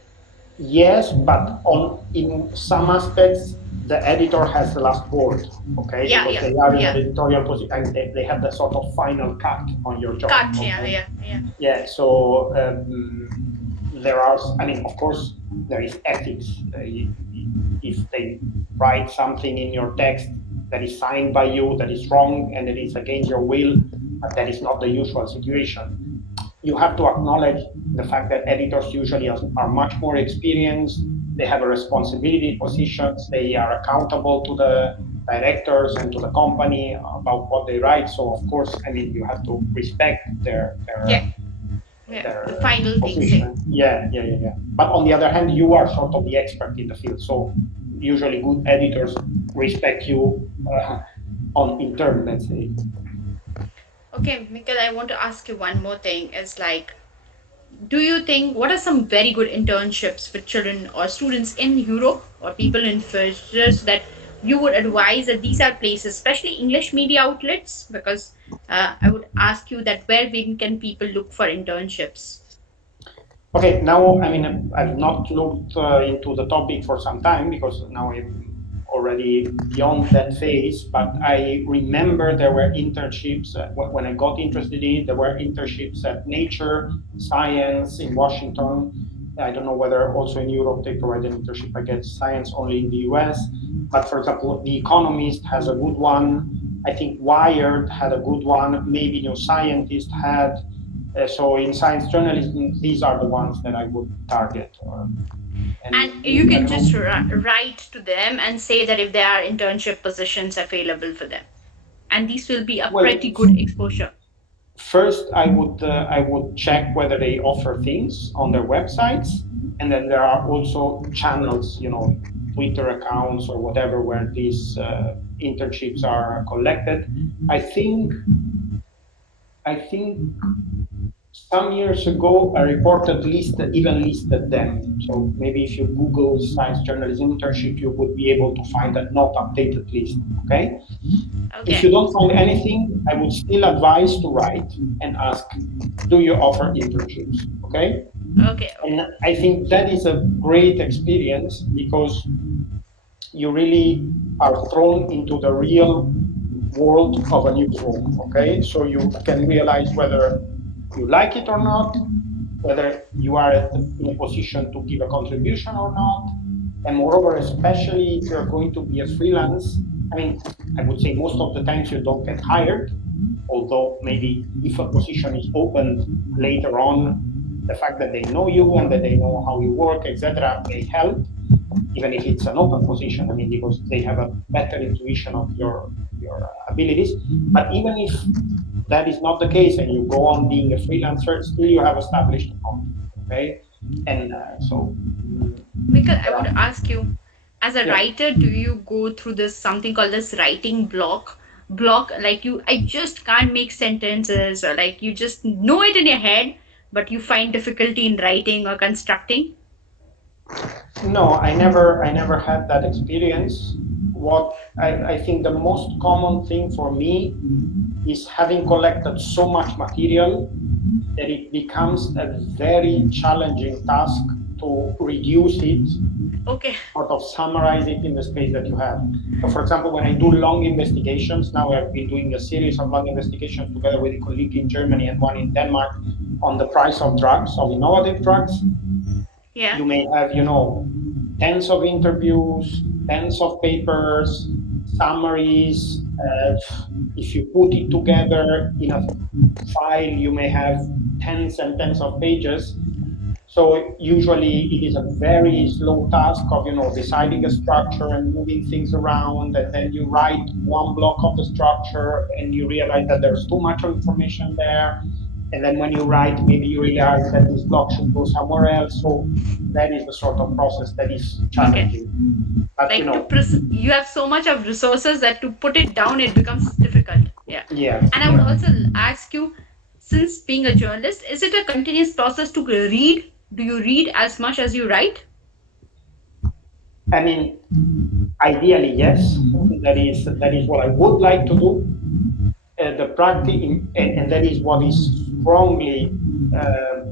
Yes, but on in some aspects, the editor has the last word, okay? Yeah, Because yeah, they are in an yeah. editorial position and they have the sort of final cut on your job, Cut, yeah, okay? yeah, yeah. Yeah, so there are, I mean, of course, there is ethics. If they write something in your text that is signed by you, that is wrong, and that is against your will, that is not the usual situation. You have to acknowledge the fact that editors usually are much more experienced. They have a responsibility positions. They are accountable to the directors and to the company about what they write. So of course, I mean, you have to respect Yeah, yeah. The their final thing say. position. Yeah, yeah, yeah, yeah. But on the other hand, you are sort of the expert in the field. So usually, good editors respect you on in turn. Let's say. Okay, Mikkel, I want to ask you one more thing. Is like, do you think what are some very good internships for children or students in Europe or people in freshers that you would advise that these are places, especially English media outlets? Because I would ask you that where can people look for internships? Okay, now I mean I've not looked into the topic for some time because now I'm already beyond that phase. But I remember there were internships when I got interested in it. There were internships at Nature Science in Washington. I don't know whether also in Europe they provide an internship. I guess science only in the US. But for example, The Economist has a good one. I think Wired had a good one. Maybe New Scientist had. So in science journalism, these are the ones that I would target. And And you I can don't just know. write to them and say that if there are internship positions available for them. And these will be a Well, pretty good exposure. first I would check whether they offer things on their websites, and then there are also channels, you know, Twitter accounts or whatever, where these internships are collected. I think I think some years ago, a reporter even listed them. So maybe if you Google science journalism internship, you would be able to find a not updated list. Okay. If Okay. you don't find anything, I would still advise to write and ask, do you offer internships? Okay. Okay. And Okay. I think that is a great experience because you really are thrown into the real world of a newsroom. Okay. So you can realize whether you like it or not, whether you are in a position to give a contribution or not. And moreover, especially if you're going to be a freelance, I mean, I would say most of the times you don't get hired, although maybe if a position is opened later on, the fact that they know you and that they know how you work, etc., may help, even if it's an open position. I mean, because they have a better intuition of your abilities. But even if that is not the case and you go on being a freelancer, still you have established a company, okay? And so Mikkel, I there would are, ask you, as a yeah. writer, do you go through this something called this writing block? Block, like you, I just can't make sentences, or like you just know it in your head, but you find difficulty in writing or constructing. No, I never had that experience. What I think the most common thing for me is having collected so much material that it becomes a very challenging task to reduce it, Okay. sort of summarize it in the space that you have. So, for example, when I do long investigations, now I've been doing a series of long investigations together with a colleague in Germany and one in Denmark on the price of drugs, of innovative drugs. Yeah. You may have, you know, tens of interviews, tens of papers, summaries. If you put it together in a file, you may have tens and tens of pages. So usually it is a very slow task of, deciding a structure and moving things around, and then you write one block of the structure and you realize that there's too much information there. And then when you write, maybe you realize that this block should go somewhere else. So that is the sort of process that is Okay. challenging. But Like you have so much of resources that to put it down it becomes difficult. Yeah. yes, And I would also ask you, since being a journalist, is it a continuous process to read? Do you read as much as you write? I mean, ideally, yes. That is what I would like to do. The practice, and that is what is strongly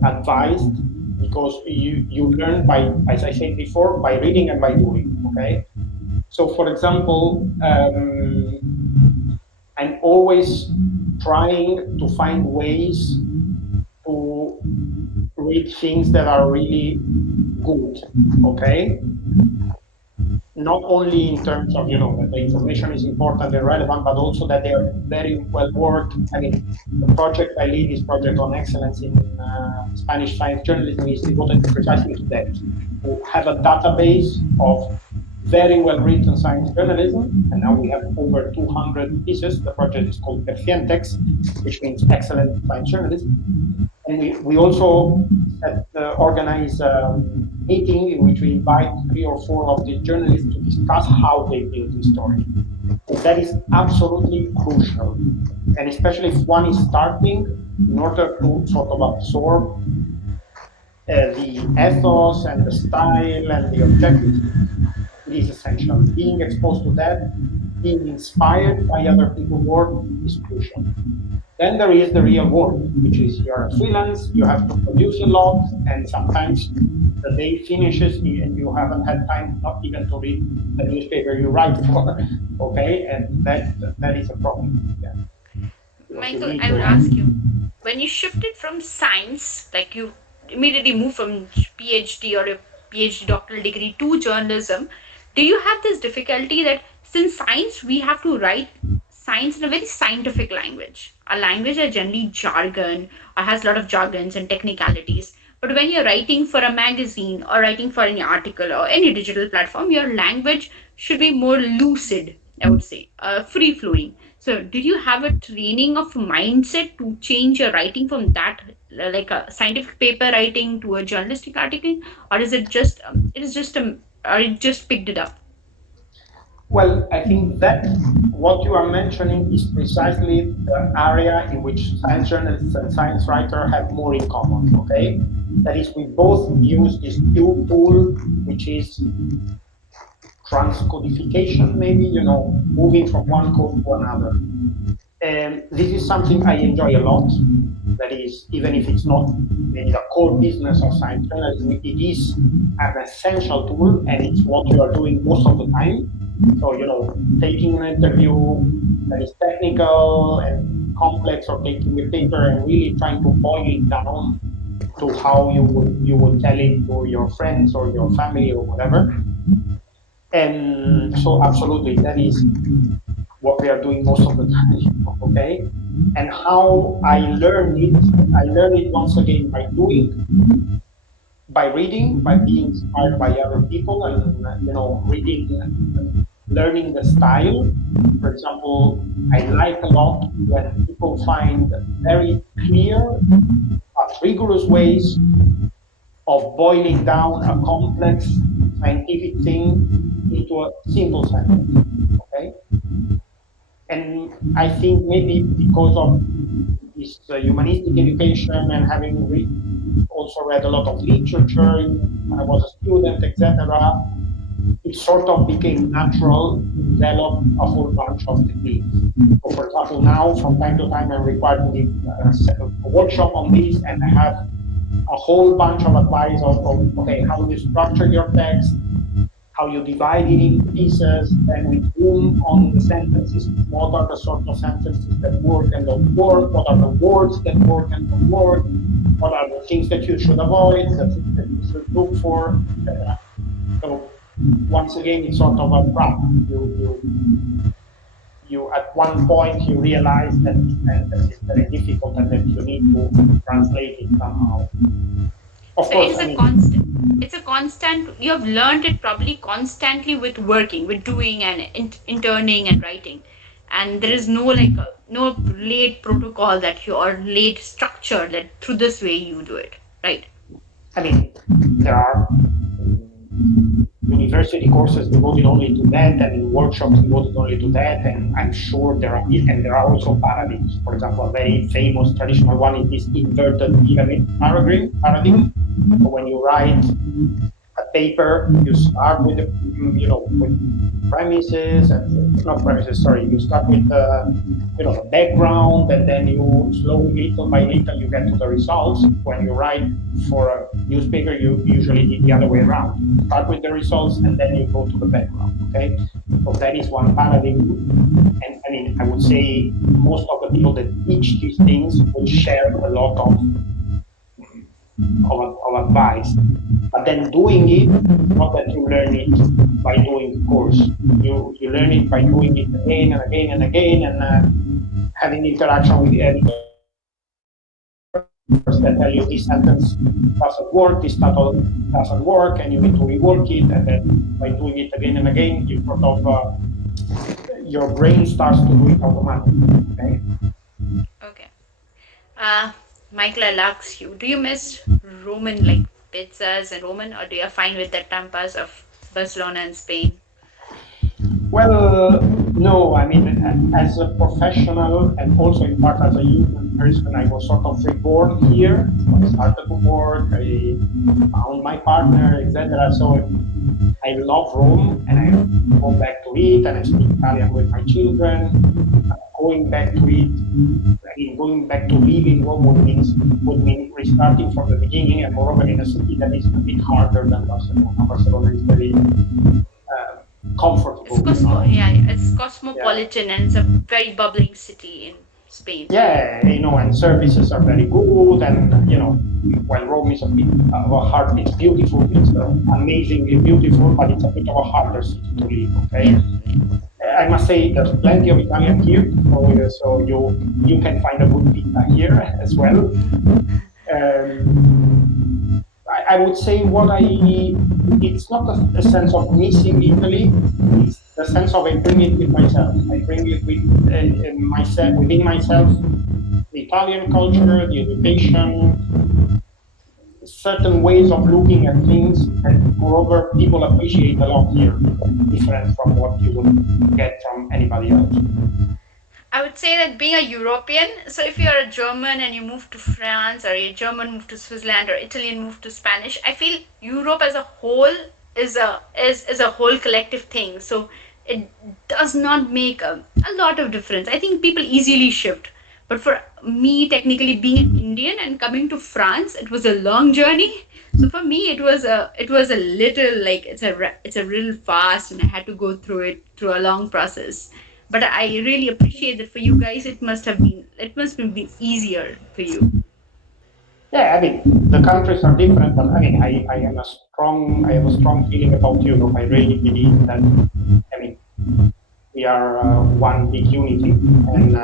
advised, because you learn by, as I said before, by reading and by doing. Okay. So, for example, I'm always trying to find ways to read things that are really good. Okay. Not only in terms of, that the information is important and relevant, but also that they are very well worked. I mean, the project I lead, this project on excellence in Spanish science journalism, is devoted precisely to that, to have a database of very well written science journalism. And now we have over 200 pieces. The project is called Percientex, which means excellent science journalism. And we also organize a meeting in which we invite 3 or 4 of the journalists to discuss how they build the story. And that is absolutely crucial. And especially if one is starting, in order to sort of absorb the ethos and the style and the objectives, it is essential. Being exposed to that, being inspired by other people's work is crucial. Then there is the real world, which is you're a freelance, you have to produce a lot, and sometimes the day finishes and you haven't had time not even to read the newspaper you write for. Okay, and that is a problem. Yeah, because you Michael, need I would to. ask you, when you shifted from science, like you immediately moved from PhD or a PhD doctoral degree to journalism, do you have this difficulty that since science, we have to write science in a very scientific language, a language that generally jargon or has a lot of jargons and technicalities. But when you're writing for a magazine or writing for any article or any digital platform, your language should be more lucid, I would say, free flowing. So, did you have a training of mindset to change your writing from that, like a scientific paper writing, to a journalistic article, or is it just, it is just a, or you just picked it up? Well, I think that what you are mentioning is precisely the area in which science journalists and science writers have more in common. Okay, that is, we both use this new tool, which is transcodification, maybe, moving from one code to another. And this is something I enjoy a lot. That is, even if it's not maybe the core business of science journalism, it is an essential tool, and it's what you are doing most of the time. So, taking an interview that is technical and complex, or taking a paper and really trying to boil it down to how you would tell it to your friends or your family or whatever. And so, absolutely, that is what we are doing most of the time. Okay, and how I learned it once again by doing, by reading, by being inspired by other people, and reading, learning the style. For example, I like a lot when people find very clear but rigorous ways of boiling down a complex scientific thing into a simple sentence. Okay, and I think maybe because of this humanistic education and having also read a lot of literature when I was a student, etc., it sort of became natural to develop a whole bunch of techniques. So, for example, now from time to time I'm required to give a workshop on this, and I have a whole bunch of advice of okay, how do you structure your text, how you divide it into pieces, and with whom on the sentences, what are the sort of sentences that work and don't work, what are the words that work and don't work, what are the things that you should avoid, the things that you should look for, etc. So once again, it's sort of a trap. You at one point you realize that this sentence is very difficult and that you need to translate it somehow. Of So it course, is I a mean, constant. It's a constant. You have learned it probably constantly with working, with doing and interning and writing, and there is no like no late protocol that you or late structure that through this way you do it, right? I mean, there are university courses devoted only to that, and workshops devoted only to that. And I'm sure there are also paradigms. For example, a very famous traditional one is this inverted pyramid paradigm. So when you write a paper, you start with with premises and not premises. Sorry, you start with the background, and then you slowly, little by little, you get to the results. When you write for a newspaper, you usually did the other way around. You start with the results, and then you go to the background. Okay, so that is one paradigm. And I mean, I would say most of the people that teach these things would share a lot of advice. But then doing it, it's not that you learn it by doing the course. You learn it by doing it again and again and again, and having interaction with the editors that tell you this sentence doesn't work, this title doesn't work, and you need to rework it. And then by doing it again and again, you sort of your brain starts to do it automatically. Okay. Okay. Uh, Michael, I'll ask you: do you miss Roman like pizzas and Roman, or do you fine with the tampas of Barcelona and Spain? Well, no, I mean, as a professional and also in part as a human person, I was sort of reborn here. So I started to work, I found my partner, etc. So I love Rome, and I go back to it, and I speak Italian with my children. Going back to it, I mean, going back to live in Rome would mean restarting from the beginning, and moreover in a city that is a bit harder than Barcelona. Barcelona is very uh, It's comfortable, you know. yeah, it's Yeah. cosmopolitan and it's a very bubbling city in Spain. Yeah, and services are very good, and while Rome is a bit of a hard, it's beautiful, it's amazingly beautiful, but it's a bit of a harder city to live. Okay, Yeah. I must say there's plenty of Italian here, so you can find a good pizza here as well. Um, I would say it's not a sense of missing Italy. It's the sense of I bring it with myself. I bring it with myself within myself, the Italian culture, the education, certain ways of looking at things that, moreover, people appreciate a lot here because it's different from what you would get from anybody else. I would say that being a European, so if you're a German and you move to France, or a German move to Switzerland, or Italian move to Spanish, I feel Europe as a whole is a whole collective thing. So it does not make a lot of difference. I think people easily shift. But for me, technically being an Indian and coming to France, it was a long journey. So for me, it was a little like it's a real fast, and I had to go through it through a long process. But I really appreciate that for you guys. It must have been easier for you. Yeah, I mean, the countries are different, but I mean, I have a strong feeling about Europe. I really believe that, I mean, we are one big unity, and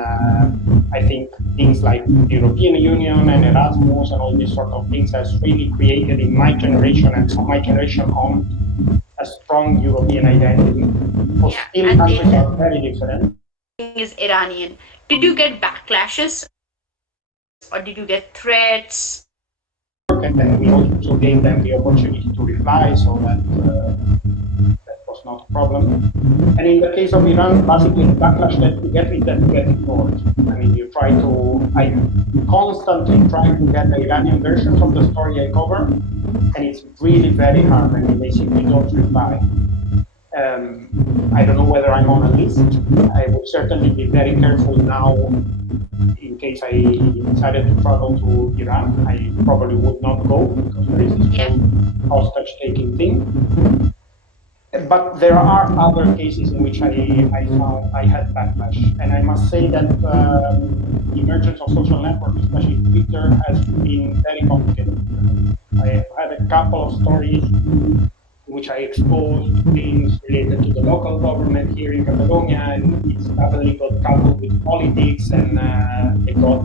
I think things like the European Union and Erasmus and all these sort of things has really created in my generation and from my generation on a strong European identity. So Yeah, still, and countries then are very different. everything is Iranian. Did you get backlashes or did you get threats? And then we also gave them the opportunity to reply, so that was not a problem. And in the case of Iran, basically the backlash that you get is that you get ignored. I mean, I constantly try to get the Iranian versions of the story I cover, and it's really very hard. I mean, they simply don't reply. I don't know whether I'm on a list. I would certainly be very careful now in case I decided to travel to Iran. I probably would not go because there is this Yeah. whole hostage taking thing. But there are other cases in which I found I had backlash. And I must say that the emergence of social networks, especially Twitter, has been very complicated. I had a couple of stories in which I exposed things related to the local government here in Catalonia, and it suddenly got coupled with politics, and it got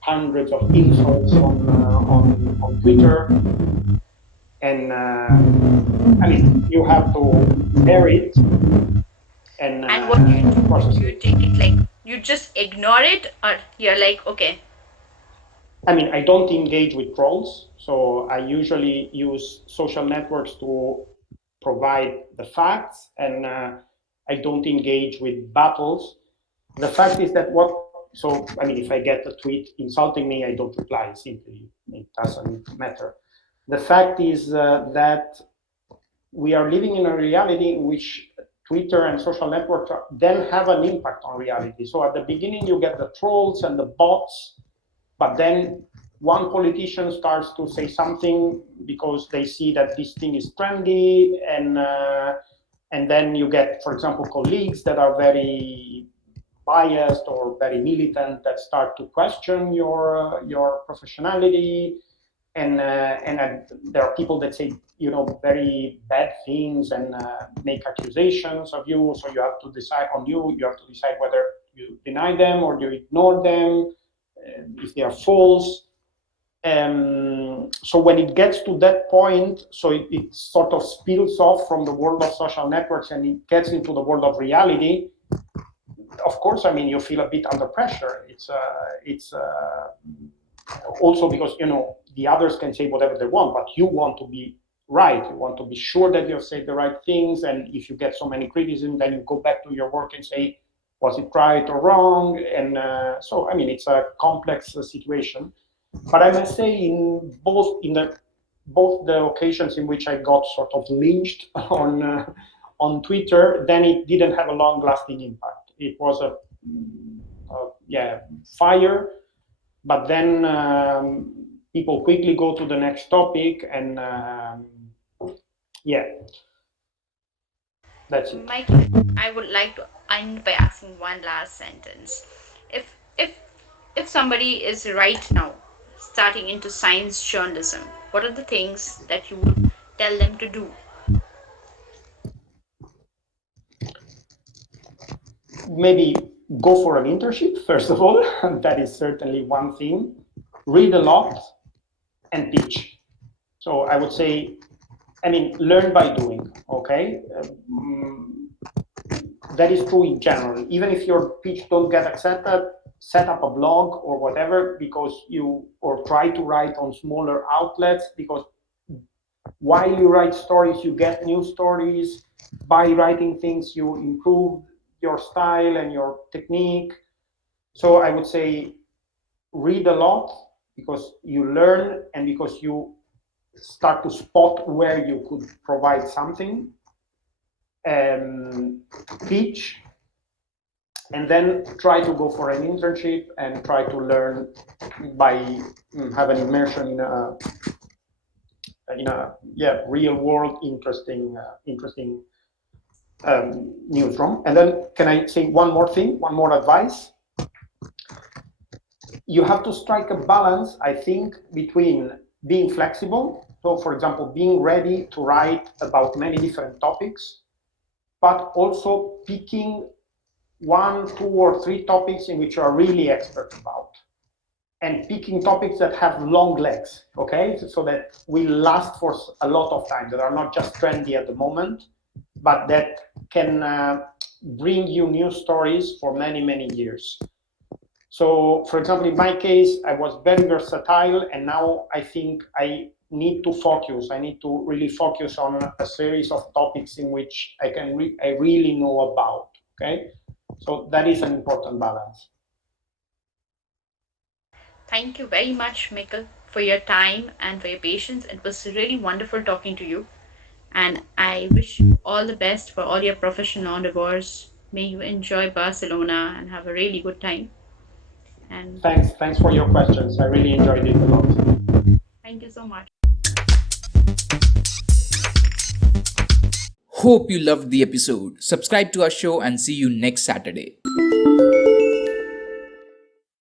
hundreds of insults on Twitter, and I mean you have to bear it and And what do you do? process Do you it. take it like you just ignore it, or you're like, okay, I mean, I don't engage with trolls, so I usually use social networks to provide the facts, and I don't engage with battles. The fact is that so I mean, if I get a tweet insulting me, I don't reply. Simply, it doesn't matter. The fact is that we are living in a reality in which Twitter and social networks then have an impact on reality. So at the beginning, you get the trolls and the bots, but then one politician starts to say something because they see that this thing is trendy, and then you get, for example, colleagues that are very biased or very militant that start to question your professionality, and there are people that say very bad things and make accusations of you. So you have to decide on you have to decide whether you deny them or you ignore them if they are false. So when it gets to that point, so it sort of spills off from the world of social networks and it gets into the world of reality. Of course, I mean, you feel a bit under pressure. It's also because the others can say whatever they want, but you want to be right. You want to be sure that you have said the right things. And if you get so many criticism, then you go back to your work and say, was it right or wrong? And so, I mean, it's a complex situation. But I must say, in both the occasions in which I got sort of lynched on Twitter, then it didn't have a long-lasting impact. It was fire, but then people quickly go to the next topic, and yeah, that's it. Michael, I would like to end by asking one last sentence. If if if somebody is right now starting into science journalism, what are the things that you would tell them to do? Maybe go for an internship, first of all. That is certainly one thing. Read a lot and teach. So I would say, I mean, learn by doing, okay? That is true in general. Even if your pitch don't get accepted, set up a blog or whatever, or try to write on smaller outlets, because while you write stories, you get new stories. By writing things, you improve your style and your technique. So I would say read a lot, because you learn and because you start to spot where you could provide something. Teach, and then try to go for an internship and try to learn by have an immersion in a real world interesting newsroom. And then can I say one more thing, one more advice? You have to strike a balance, I think, between being flexible. So, for example, being ready to write about many different topics, but also picking one, two, or three topics in which you are really expert about, and picking topics that have long legs, okay? So that will last for a lot of time, that are not just trendy at the moment, but that can bring you new stories for many, many years. So, for example, in my case, I was very versatile, and now I think I need to focus. I need to really focus on a series of topics in which I really know about, okay? So that is an important balance. Thank you very much, Michael, for your time and for your patience. It was really wonderful talking to you. And I wish you all the best for all your professional endeavors. May you enjoy Barcelona and have a really good time. And Thanks for your questions. I really enjoyed it a lot. thank you so much. Hope you loved the episode. Subscribe to our show and see you next Saturday.